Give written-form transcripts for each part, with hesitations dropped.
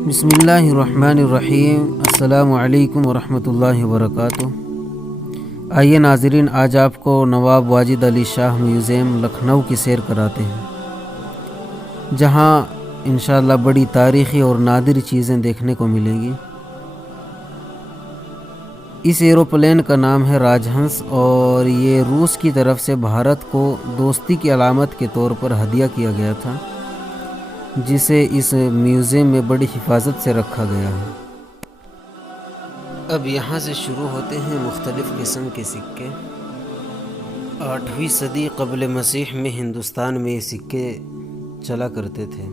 बिस्मिल्लाहिर्रहमानिर्रहीम। अस्सलामु अलैकुम वरहमतुल्लाहि वबरकातुहू। आइए नाज़रीन, आज आपको नवाब वाजिद अली शाह म्यूज़ियम लखनऊ की सैर कराते हैं, जहां इंशाअल्लाह बड़ी तारीख़ी और नादिर चीज़ें देखने को मिलेंगी। इस एरोप्लेन का नाम है राजहंस और ये रूस की तरफ से भारत को दोस्ती की अलामत के तौर पर हदिया किया गया था, जिसे इस म्यूज़ियम में बड़ी हिफाजत से रखा गया है। अब यहाँ से शुरू होते हैं मुख्तलिफ़ किस्म के सिक्के। 8वीं सदी क़ब्ल मसीह में हिंदुस्तान में ये सिक्के चला करते थे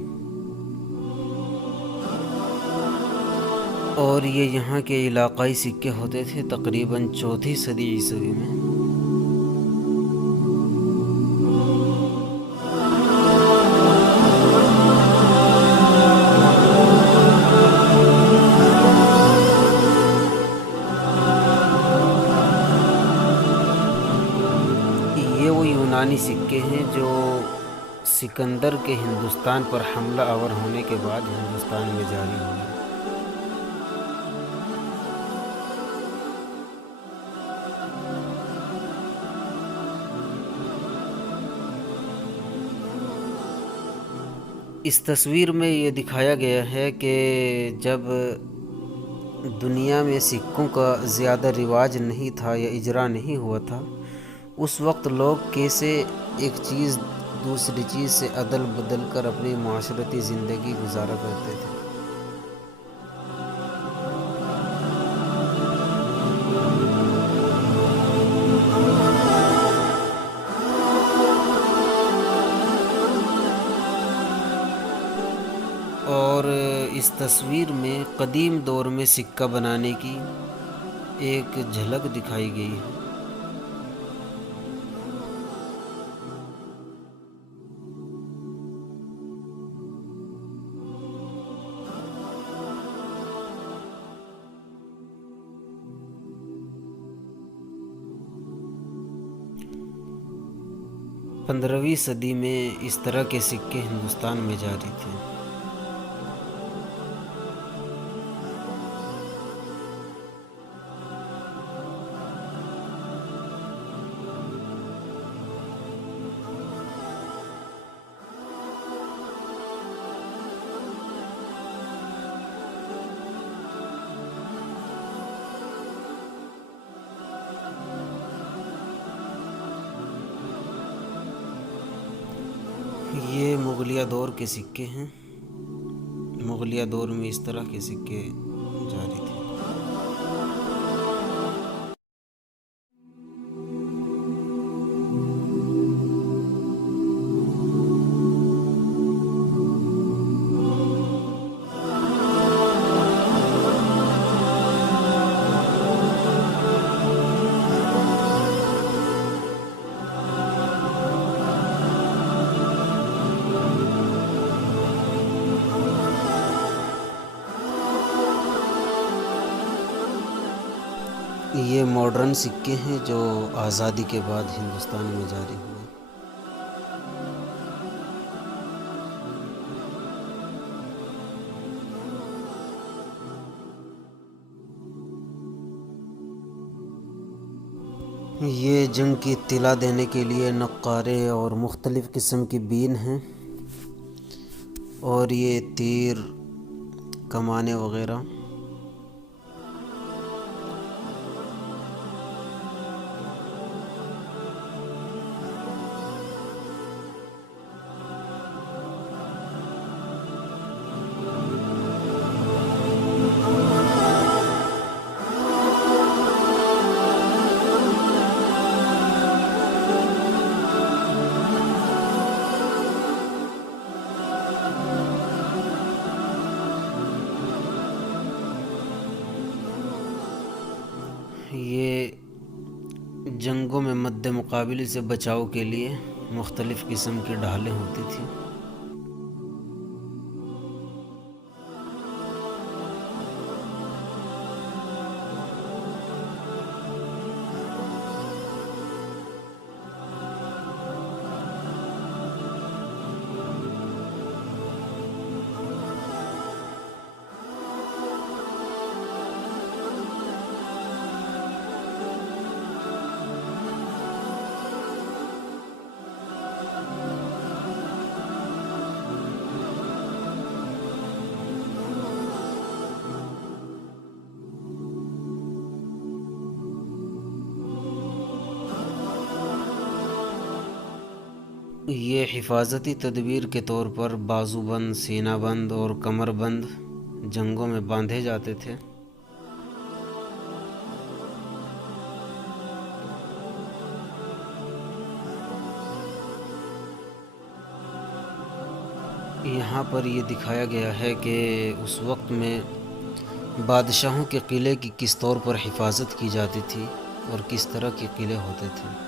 और ये यहाँ के इलाक़ाई सिक्के होते थे तकरीबन 4वीं सदी ईसवी में। ये वो यूनानी सिक्के हैं जो सिकंदर के हिंदुस्तान पर हमला आवर होने के बाद हिंदुस्तान में जारी हुए। इस तस्वीर में ये दिखाया गया है कि जब दुनिया में सिक्कों का ज़्यादा रिवाज नहीं था या इजरा नहीं हुआ था, उस वक्त लोग कैसे एक चीज़ दूसरी चीज़ से अदल बदल कर अपनी माशरती ज़िंदगी गुजारा करते थे। और इस तस्वीर में कदीम दौर में सिक्का बनाने की एक झलक दिखाई गई है। पंद्रहवीं सदी में इस तरह के सिक्के हिंदुस्तान में जारी थे। ये मुगलिया दौर के सिक्के हैं। मुगलिया दौर में इस तरह के सिक्के जारी थे। ये मॉडर्न सिक्के हैं जो आज़ादी के बाद हिंदुस्तान में जारी हुए। ये जंग की इत्तिला देने के लिए नक्कारे और मुख्तलिफ़ किस्म की बीन हैं, और ये तीर, कमाने वग़ैरह। ये जंगों में मद्दे मुकाबिले से बचाव के लिए मुख्तलिफ़ किस्म की ढालें होती थी। ये हिफाजती तदबीर के तौर पर बाजूबंद, सीनाबंद और कमरबंद जंगों में बांधे जाते थे। यहाँ पर ये दिखाया गया है कि उस वक्त में बादशाहों के किले की किस तौर पर हिफाजत की जाती थी और किस तरह के किले होते थे।